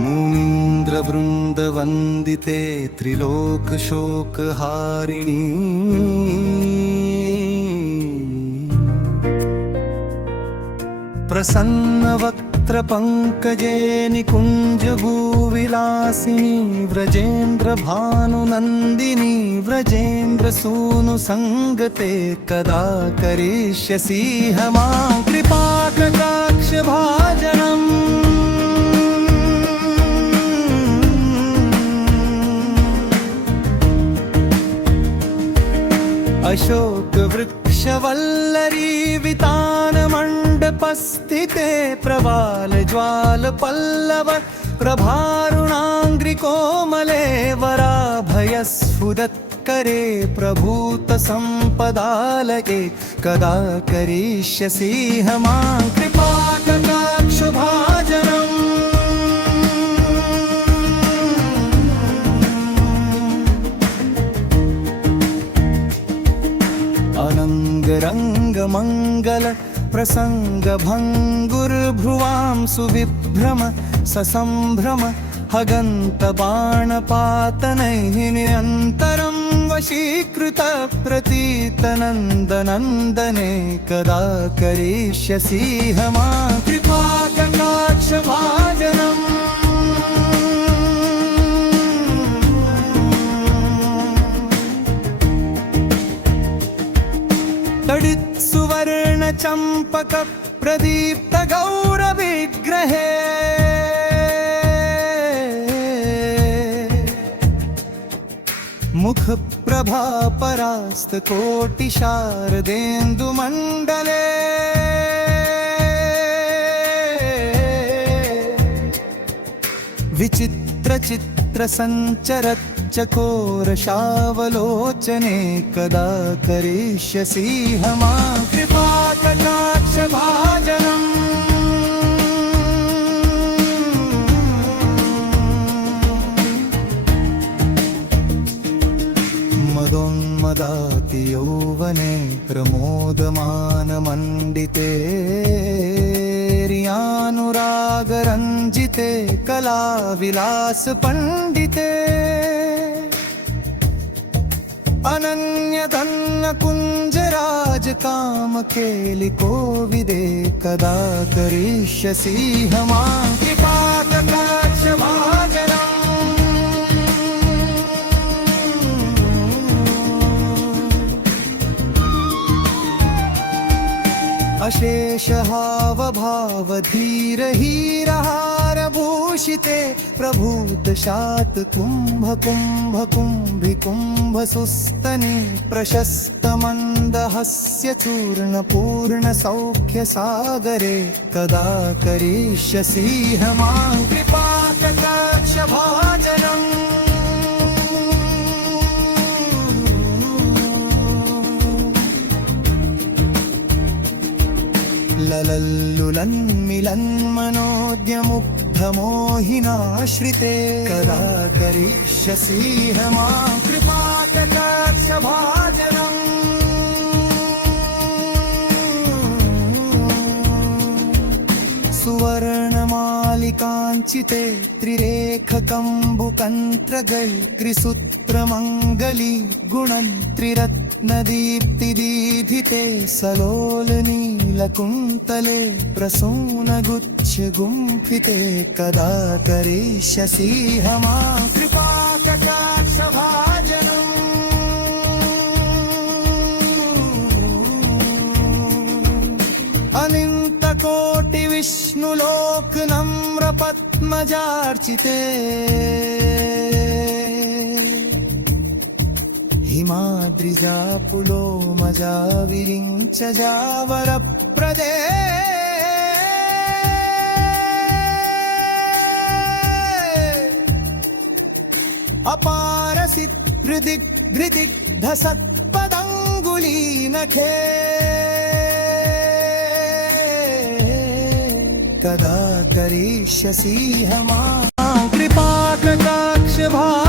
मुनीन्द्रवृन्दवन्दिते त्रिलोकशोकहारिणी प्रसन्नवक्त्रपङ्कजे निकुञ्जभूविलासिनी व्रजेन्द्रभानुनन्दिनी व्रजेन्द्रसूनुसङ्गते कदा करिष्यसि मां कृपाकटाक्षभाजनम् अशोकवृक्षवल्लरी वितानमण्डपस्थिते प्रवालज्वालपल्लव प्रभारुणाङ्घ्रिकोमले वराभयस्फुरत्करे प्रभूतसम्पदालये कदा करिष्यसि मां कृपाकटाक्षभाजनम् अनङ्गरङ्गमङ्गल प्रसङ्गभङ्गुर्भ्रुवां सुविभ्रम ससम्भ्रम हगन्तबाणपातनैः निरन्तरं वशीकृत प्रतीतनन्दनन्दने कदा करिष्यसि मां कृपाकटाक्षभाजनम् तडित्सुवर्णचम्पक प्रदीप्तगौरविग्रहे मुखप्रभापरास्तकोटिशारदेन्दुमण्डले विचित्रचित्रसञ्चरच्चकोरशावलोचने कदा करिष्यसि मां कृपाकटाक्षभाजनम् मदोन्मदाति यौवने प्रमोदमानमण्डिते रियानुरागरञ्जिते कलाविलासपण्डिते अनन्यधन्यकुञ्जराजकामकेलिकोविदे कदा करिष्यसि मां कृपाकटाक्षभाजनम् अशेषहावभावधीरहीरहारभूषिते प्रभूतशातकुम्भकुम्भकुम्भिकुम्भसुस्तने प्रशस्तमन्दहस्य चूर्णपूर्णसौख्यसागरे कदा करिष्यसि मां कृपाकटाक्षभाजनम् ललल्लुलन्मिलन्मनोद्यमुग्धमोहिनाश्रिते कदा करिष्यसि मां कृपाकटाक्षभाजनम् सुवर्णमालिकाञ्चिते त्रिरेखकम्बुकन्त्रगैर्त्रिसूत्रमङ्गली गुणन्त्रिरत्नदीप्तिदीधिते सलोलनीलकुन्तले प्रसूनगुच्छगुम्फिते कदा करिष्यसि मां कृपाकटाक्षभाजनम् अनन्तकोटिविष्णुलोकनम्रपद्मजार्चिते हिमाद्रिजापुलोमजा विरिञ्चजावरप्रदे अपारसित् हृदिग्धसत्पदङ्गुलीनखे कदा करिष्यसि मां कृपाकटाक्षभाजनम्